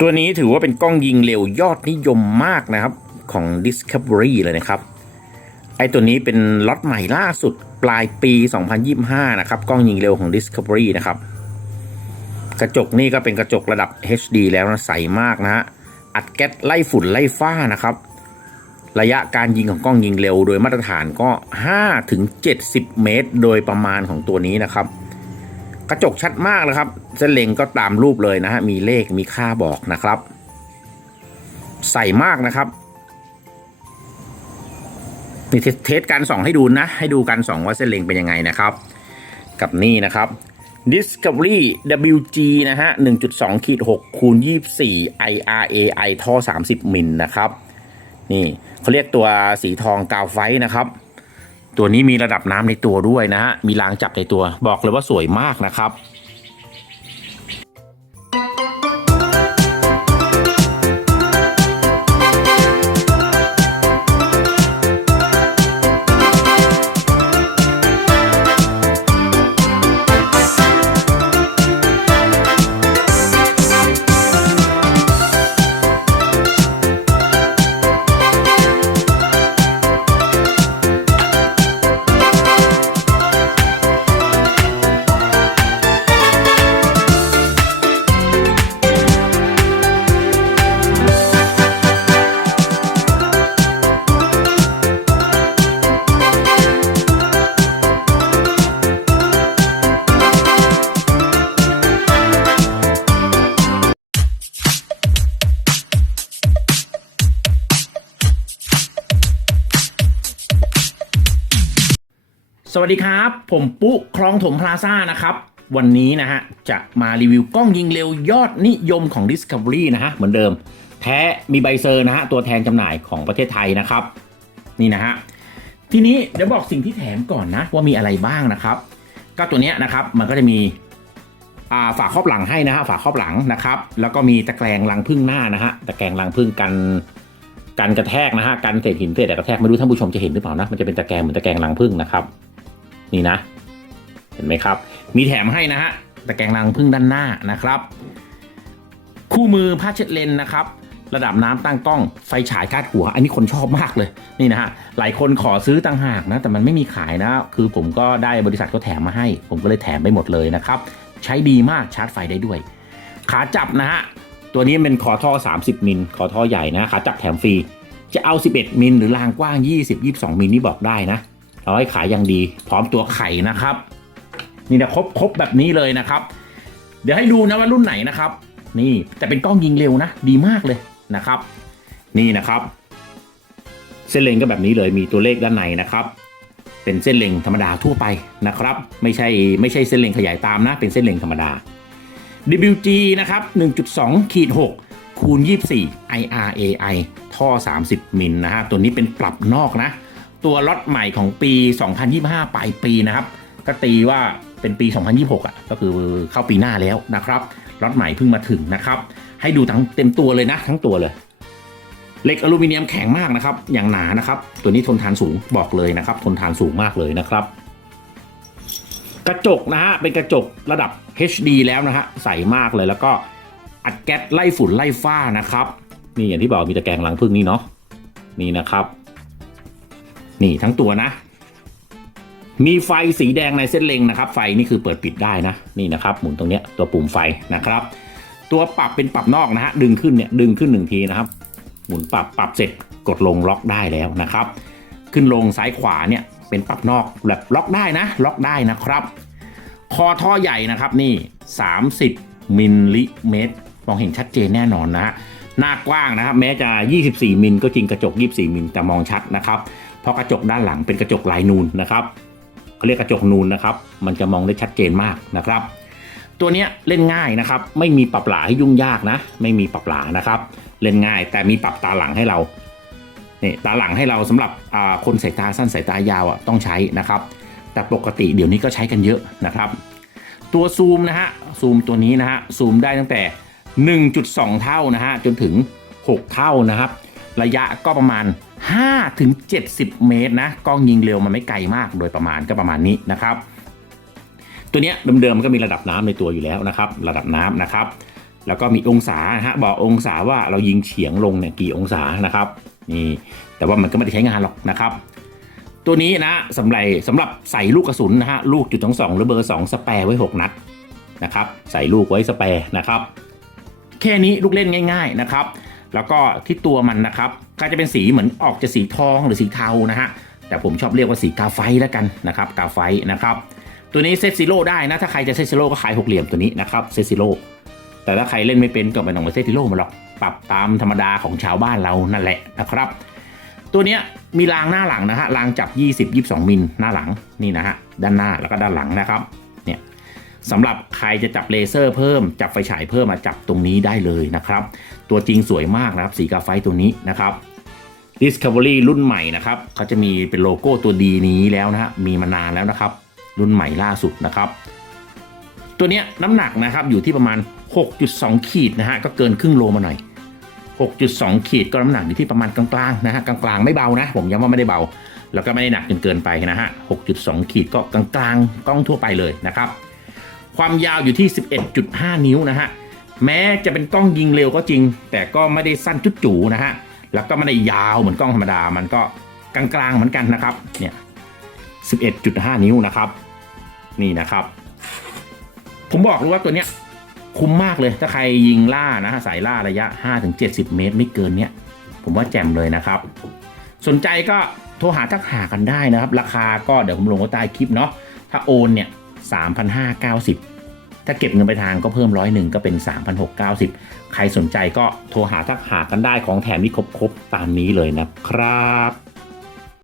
ตัวนี้ถือว่าเป็นกล้องยิงเร็วยอดนิยมมากนะครับของ Discovery เลยนะครับ ไอตัวนี้เป็นล็อตใหม่ล่าสุดปลายปี 2025 นะครับ กล้องยิงเร็วของ Discovery นะครับ กระจกนี่ก็เป็นกระจกระดับ HD แล้วนะใสมากนะฮะ อัดแก๊สไล่ฝุ่นไล่ฝ้านะครับ ระยะการยิงของกล้องยิงเร็วโดยมาตรฐานก็5ถึง70 เมตร โดยประมาณของตัวนี้นะครับ กระจกชัดมากนะครับ เส้นเล็งก็ตามรูปเลยนะฮะ มีเลขมีค่าบอกนะครับ ใส่มากนะครับนี่เทสการส่องให้ดูนะ ให้ดูการส่องว่าเส้นเล็งเป็นยังไงนะครับ กับนี่นะครับ Discovery WG นะฮะ 1.2ขีด6คูณ24 IRAI ท่อ 30 มิลนะครับ นี่เขาเรียกตัวสีทองกาวไฟนะครับ ตัวนี้มีระดับน้ำในตัวด้วยนะฮะมีรางจับในตัวบอกเลยว่าสวยมากนะครับ สวัสดีครับ ผมปุ๊คลองถมพลาซ่านะครับ วันนี้นะฮะ จะมารีวิวกล้องยิงเร็วยอดนิยมของ Discovery นะฮะ เหมือนเดิม แท้มีใบเซอร์นะฮะ ตัวแทนจำหน่ายของประเทศไทยนะครับ นี่นะฮะ ทีนี้เดี๋ยวบอกสิ่งที่แถมก่อนนะ ว่ามีอะไรบ้างนะครับ ก็ตัวเนี้ยนะครับ มันก็จะมีฝาครอบหลังให้นะฮะฝาครอบหลังนะครับ แล้วก็มีตะแกรงรังพึ่งหน้านะฮะตะแกรงรังพึ่งกันกันกระแทกนะฮะกันเศษหินเศษกระแทกไม่รู้ท่านผู้ชมจะเห็นหรือเปล่านะมันจะเป็นตะแกรงเหมือนตะแกรงรังพึ่งนะครับ นี่นะ เห็นไหมครับ มีแถมให้นะฮะตะแกรงรังพึ่งด้านหน้านะครับ คู่มือผ้าเช็ดเลนนะครับ ระดับน้ำตั้งกล้องไฟฉายคาดหัว อันนี้คนชอบมากเลยนี่นะฮะหลายคนขอซื้อต่างหากนะ แต่มันไม่มีขายนะ คือผมก็ได้บริษัทเขาแถมมาให้ ผมก็เลยแถมไปหมดเลยนะครับ ใช้ดีมากชาร์จไฟได้ด้วย ขาจับนะฮะตัวนี้เป็นคอท่อ 30 มิลคอท่อใหญ่นะขาจับแถมฟรีจะเอา 11 มิลหรือรางกว้าง 20 22 มิลนี่บอกได้นะ เราให้ขายอย่างดี พร้อมตัวไข่นะครับ นี่นะครบครบแบบนี้เลยนะครับ เดี๋ยวให้ดูนะว่ารุ่นไหนนะครับ นี่แต่เป็นกล้องยิงเร็วนะ ดีมากเลยนะครับ นี่นะครับ เส้นเล็งก็แบบนี้เลยมีตัวเลขด้านในนะครับ เป็นเส้นเล็งธรรมดาทั่วไปนะครับ ไม่ใช่ไม่ใช่เส้นเล็งขยายตามนะ เป็นเส้นเล็งธรรมดา WG นะครับ1.2ขีด6คูณ24 IRAI ท่อ 30 มิลนะฮะ ตัวนี้เป็นปรับนอกนะ ตัวล็อตใหม่ของปี 2025 ปลายปีนะครับก็ตีว่าเป็นปี 2026อะก็คือเข้าปีหน้าแล้วนะครับล็อตใหม่เพิ่งมาถึงนะครับ ให้ดูทั้งเต็มตัวเลยนะทั้งตัวเลยเหล็กอลูมิเนียมแข็งมากนะครับ อย่างหนานะครับ ตัวนี้ทนทานสูงบอกเลยนะครับ ทนทานสูงมากเลยนะครับ กระจกนะฮะเป็นกระจกระดับ HD แล้วนะฮะใสมากเลยแล้วก็อัดแก๊สไล่ฝุ่นไล่ฝ้านะครับ นี่อย่างที่บอกมีตะแกรงรังพึ่งนี่เนาะนี่นะครับ นี่ทั้งตัวนะ มีไฟสีแดงในเส้นเล็งนะครับ ไฟนี่คือเปิดปิดได้นะนี่นะครับ หมุนตรงเนี้ยตัวปุ่มไฟนะครับ ตัวปรับเป็นปรับนอกนะฮะดึงขึ้นเนี่ยดึงขึ้นหนึ่งทีนะครับ หมุนปรับปรับเสร็จกดลงล็อกได้แล้วนะครับ ขึ้นลงซ้ายขวาเนี่ยเป็นปรับนอกแบบล็อกได้นะ ล็อกได้นะครับ คอท่อใหญ่นะครับนี่ 30มิลลิเมตรมองเห็นชัดเจนแน่นอนนะฮะหน้ากว้างนะครับ แม้จะ 24 มิลก็จริงกระจก 24 มิลแต่มองชัดนะครับ เพราะกระจกด้านหลังเป็นกระจกลายนูนนะครับเขาเรียกกระจกนูนนะครับ มันจะมองได้ชัดเจนมากนะครับ ตัวนี้เล่นง่ายนะครับ ไม่มีปรับหลาให้ยุ่งยากนะ ไม่มีปรับหลานะครับ เล่นง่ายแต่มีปรับตาหลังให้เราเนี่ตาหลังให้เราสำหรับคนสายตาสั้นสายตายาวอะต้องใช้นะครับ แต่ปกติเดี๋ยวนี้ก็ใช้กันเยอะนะครับ ตัวซูมนะฮะซูมตัวนี้นะฮะซูมได้ตั้งแต่ 1.2 เท่านะฮะจนถึง 6 เท่านะครับ ระยะก็ประมาณ 5ถึง70 เมตรนะกล้องยิงเร็วมันไม่ไกลมากโดยประมาณก็ประมาณนี้นะครับ ตัวเนี้ยเดิมๆมันก็มีระดับน้ำในตัวอยู่แล้วนะครับ ระดับน้ำนะครับ แล้วก็มีองศานะฮะบอกองศาว่าเรายิงเฉียงลงเนี่ยกี่องศานะครับนี่แต่ว่ามันก็ไม่ได้ใช้งานหรอกนะครับ ตัวนี้นะสำหรับสำหรับใส่ลูกกระสุนนะฮะลูกจุดสองสองหรือเบอร์สองสแปร์ไว้ 6 นัดนะครับ ใส่ลูกไว้สแปร์นะครับ แค่นี้ลูกเล่นง่าย ๆนะครับ แล้วก็ที่ตัวมันนะครับ ก็จะเป็นสีเหมือนออกจะสีทองหรือสีเทานะฮะแต่ผมชอบเรียกว่าสีกาไฟแล้วกันนะครับกาไฟนะครับตัวนี้เซตซิโร่ได้นะถ้าใครจะเซตซิโร่ก็ขายหกเหลี่ยมตัวนี้นะครับเซตซิโร่แต่ถ้าใครเล่นไม่เป็นก็ไม่ต้องไปเซตซิโร่มาหรอกปรับตามธรรมดาของชาวบ้านเรานั่นแหละนะครับ ตัวนี้มีรางหน้าหลังนะฮะรางจับ 20 22 มิลหน้าหลังนี่นะฮะด้านหน้าแล้วก็ด้านหลังนะครับ สำหรับใครจะจับเลเซอร์เพิ่ม จับไฟฉายเพิ่มมาจับตรงนี้ได้เลยนะครับ ตัวจริงสวยมากนะครับสีกาไฟตัวนี้นะครับ Discovery รุ่นใหม่นะครับเขาจะมีเป็นโลโก้ตัวดีนี้แล้วนะฮะมีมานานแล้วนะครับ รุ่นใหม่ล่าสุดนะครับ ตัวเนี้ยน้ำหนักนะครับอยู่ที่ประมาณ 6.2 ขีดนะฮะก็เกินครึ่งโลมาหน่อย 6.2 ขีดก็น้ำหนักอยู่ที่ประมาณกลางๆนะฮะกลางๆไม่เบานะ ผมย้ำว่าไม่ได้เบา แล้วก็ไม่ได้หนักจนเกินไปนะฮะ 6.2 ขีดก็กลางๆกล้องทั่วไปเลยนะครับ ความยาวอยู่ที่ 11.5 นิ้วนะฮะ แม้จะเป็นกล้องยิงเร็วก็จริง แต่ก็ไม่ได้สั้นจุดจูนะฮะ แล้วก็ไม่ได้ยาวเหมือนกล้องธรรมดา มันก็กลางๆเหมือนกันนะครับ เนี่ย 11.5 นิ้วนะครับ นี่นะครับ ผมบอกเลยว่าตัวเนี้ยคุ้มมากเลย ถ้าใครยิงล่านะฮะสายล่าระยะ 5-70 เมตร ไม่เกินเนี้ย ผมว่าแจ่มเลยนะครับ สนใจก็โทรหาทักหากันได้นะครับ ราคาก็เดี๋ยวผมลงไว้ใต้คลิปเนาะ ถ้าโอนเนี่ย 3,590 ถ้าเก็บเงินไปทางก็เพิ่มร้อยหนึ่งก็เป็น 3,690 ใครสนใจก็โทรหาทักหากันได้ของแถมที่ครบๆตามนี้เลยนะครับ